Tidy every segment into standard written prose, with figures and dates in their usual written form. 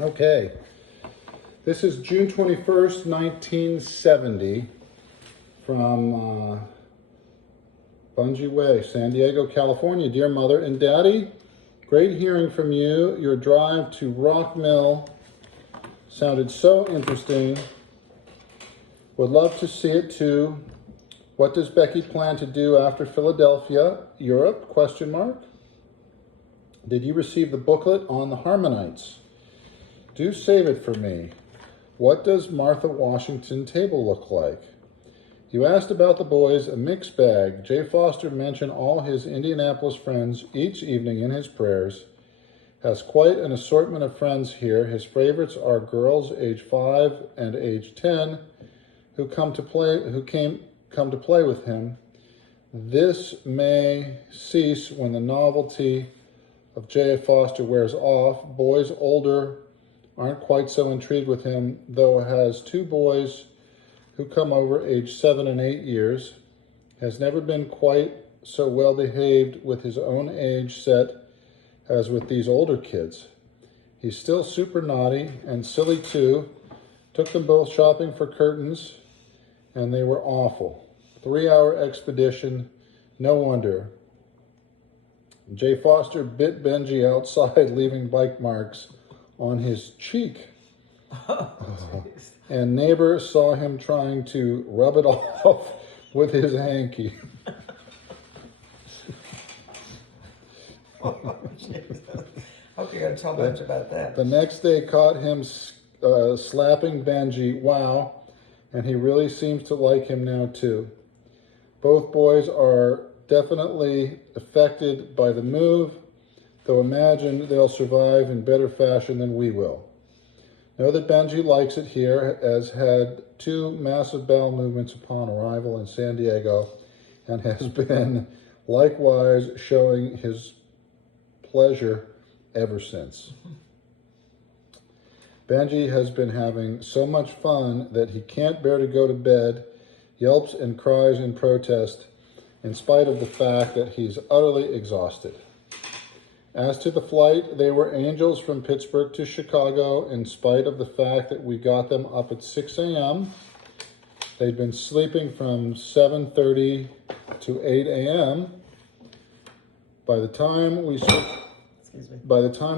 Okay, this is June 21st, 1970 from Bungie Way, San Diego, California. Dear Mother and Daddy, great hearing from you. Your drive to Rock Mill sounded so interesting. Would love to see it too. What does Becky plan to do after Philadelphia, Europe? Question mark. Did you receive the booklet on the Harmonites? Do save it for me. What does Martha Washington table look like? You asked about the boys, a mixed bag. Jay Foster mentioned all his Indianapolis friends each evening in his prayers. Has quite an assortment of friends here. His favorites are girls age 5 and age 10 who come to play with him. This may cease when the novelty of J.A. Foster wears off. Boys older aren't quite so intrigued with him, though has 2 boys who come over age 7 and 8 years. Has never been quite so well behaved with his own age set as with these older kids. He's still super naughty and silly too. Took them both shopping for curtains and they were awful. 3-hour expedition, no wonder. Jay Foster bit Benji outside, leaving bite marks on his cheek. And neighbor saw him trying to rub it off with his hanky. Oh, Jesus. Hope you're going to tell much about that. The next day caught him slapping Benji. Wow. And he really seems to like him now too. Both boys are definitely affected by the move, though imagine they'll survive in better fashion than we will. Know that Benji likes it here, has had 2 massive bowel movements upon arrival in San Diego, and has been likewise showing his pleasure ever since. Benji has been having so much fun that he can't bear to go to bed, yelps and cries in protest, in spite of the fact that he's utterly exhausted. As to the flight, they were angels from Pittsburgh to Chicago, in spite of the fact that we got them up at 6 a.m. They'd been sleeping from 7:30 to 8 a.m. By the time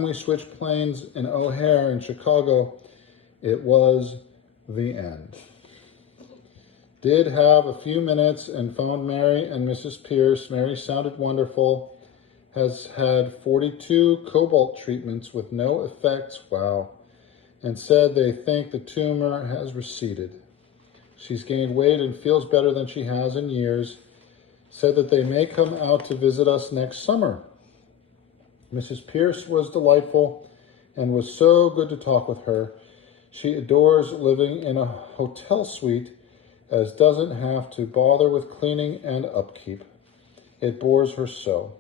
we switched planes in O'Hare in Chicago, it was the end. Did have a few minutes and phoned Mary and Mrs. Pierce. Mary sounded wonderful. Has had 42 cobalt treatments with no effects, wow, and said they think the tumor has receded. She's gained weight and feels better than she has in years. Said that they may come out to visit us next summer. Mrs. Pierce was delightful and was so good to talk with her. She adores living in a hotel suite, as doesn't have to bother with cleaning and upkeep. It bores her so.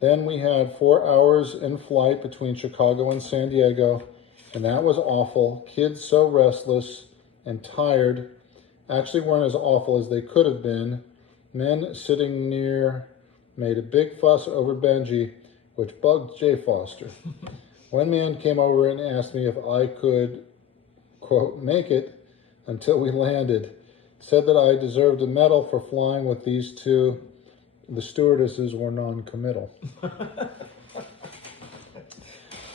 Then we had 4 hours in flight between Chicago and San Diego, and that was awful. Kids so restless and tired. Actually weren't as awful as they could have been. Men sitting near made a big fuss over Benji, which bugged Jay Foster. One man came over and asked me if I could, quote, make it until we landed. Said that I deserved a medal for flying with these 2. The stewardesses were non-committal.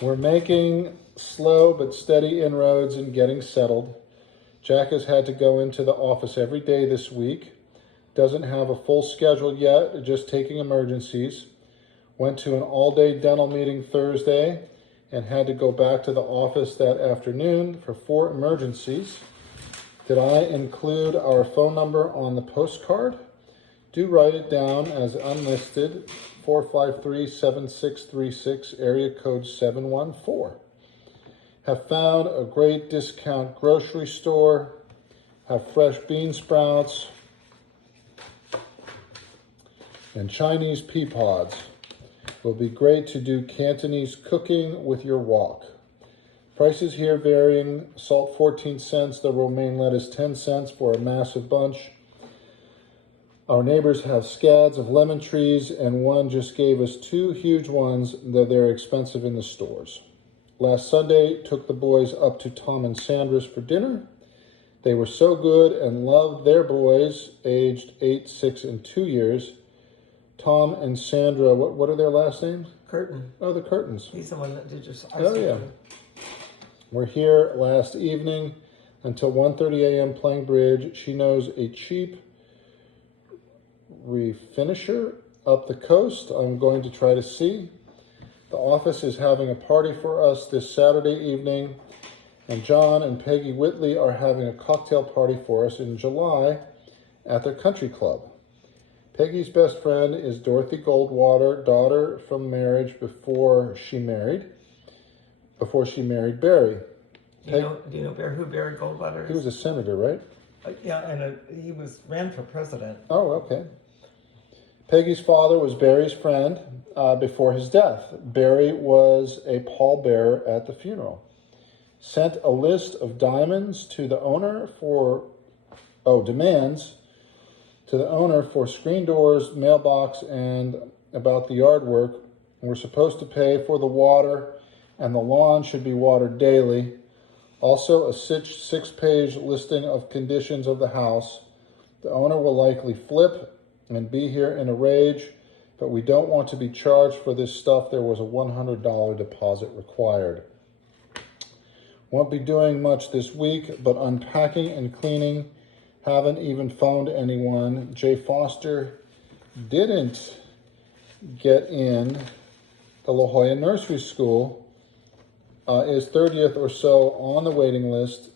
We're making slow but steady inroads in getting settled. Jack has had to go into the office every day this week. Doesn't have a full schedule yet, just taking emergencies. Went to an all-day dental meeting Thursday and had to go back to the office that afternoon for 4 emergencies. Did I include our phone number on the postcard? Do write it down as unlisted, 453-7636, area code 714. Have found a great discount grocery store. Have fresh bean sprouts and Chinese pea pods. Will be great to do Cantonese cooking with your wok. Prices here varying. Salt 14 cents, the romaine lettuce 10 cents for a massive bunch. Our neighbors have scads of lemon trees, and one just gave us 2 huge ones, though they're expensive in the stores. Last Sunday, took the boys up to Tom and Sandra's for dinner. They were so good and loved their boys, aged 8, 6, and 2 years. Tom and Sandra, what are their last names? Curtin. Oh, the Curtins. He's the one that did your. Oh, yeah. We're here last evening until 1:30 a.m. playing bridge. She knows a cheap refinisher up the coast. I'm going to try to see. The office is having a party for us this Saturday evening, and John and Peggy Whitley are having a cocktail party for us in July at their country club. Peggy's best friend is Dorothy Goldwater, daughter from marriage before she married Barry. Do you know who Barry Goldwater is? He was a senator, right? Yeah, and he ran for president. Oh, okay. Peggy's father was Barry's friend before his death. Barry was a pallbearer at the funeral. Sent a list of demands to the owner for screen doors, mailbox, and about the yard work. We're supposed to pay for the water, and the lawn should be watered daily. Also, a 6-page listing of conditions of the house. The owner will likely flip and be here in a rage, but we don't want to be charged for this stuff. There was a $100 deposit required. Won't be doing much this week, but unpacking and cleaning. Haven't even phoned anyone. Jay Foster didn't get in the La Jolla Nursery School. Is 30th or so on the waiting list.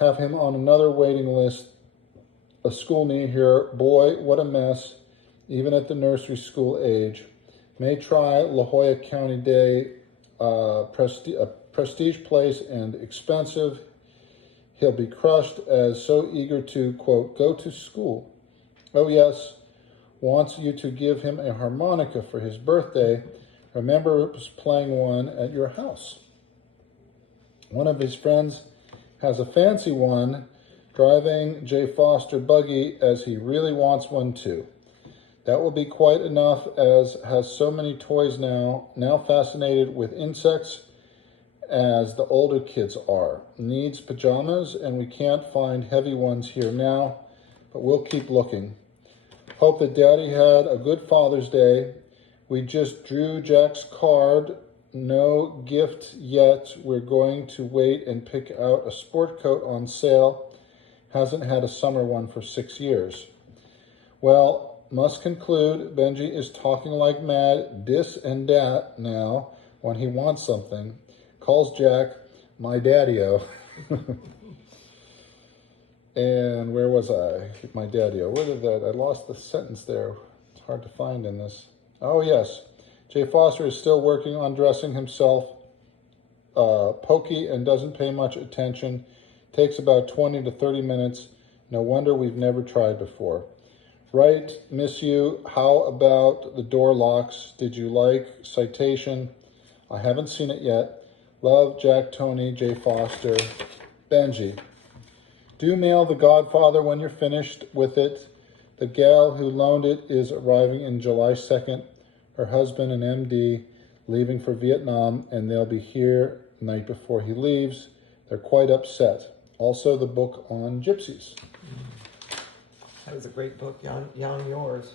Have him on another waiting list. A school near here. Boy, what a mess, even at the nursery school age. May try La Jolla County Day, prestige place and expensive. He'll be crushed as so eager to, quote, go to school. Oh yes, wants you to give him a harmonica for his birthday. Remember playing one at your house. One of his friends has a fancy one, driving Jay Foster buggy as he really wants one too. That will be quite enough, as has so many toys now fascinated with insects as the older kids are. Needs pajamas, and we can't find heavy ones here now, but we'll keep looking. Hope that Daddy had a good Father's Day. We just drew Jack's card. No gift yet. We're going to wait and pick out a sport coat on sale. Hasn't had a summer one for 6 years. Well, must conclude Benji is talking like mad, dis and dat now when he wants something. Calls Jack, my daddy-o. And where was I? My daddy-o. Where did that? I lost the sentence there. It's hard to find in this. Oh, yes. Jay Foster is still working on dressing himself pokey and doesn't pay much attention. Takes about 20 to 30 minutes. No wonder we've never tried before. Right, miss you. How about the door locks? Did you like citation? I haven't seen it yet. Love, Jack, Tony, Jay Foster, Benji. Do mail The Godfather when you're finished with it. The gal who loaned it is arriving in July 2nd. Her husband, an MD, leaving for Vietnam, and they'll be here the night before he leaves. They're quite upset. Also, the book on gypsies. That was a great book, Jan Yours.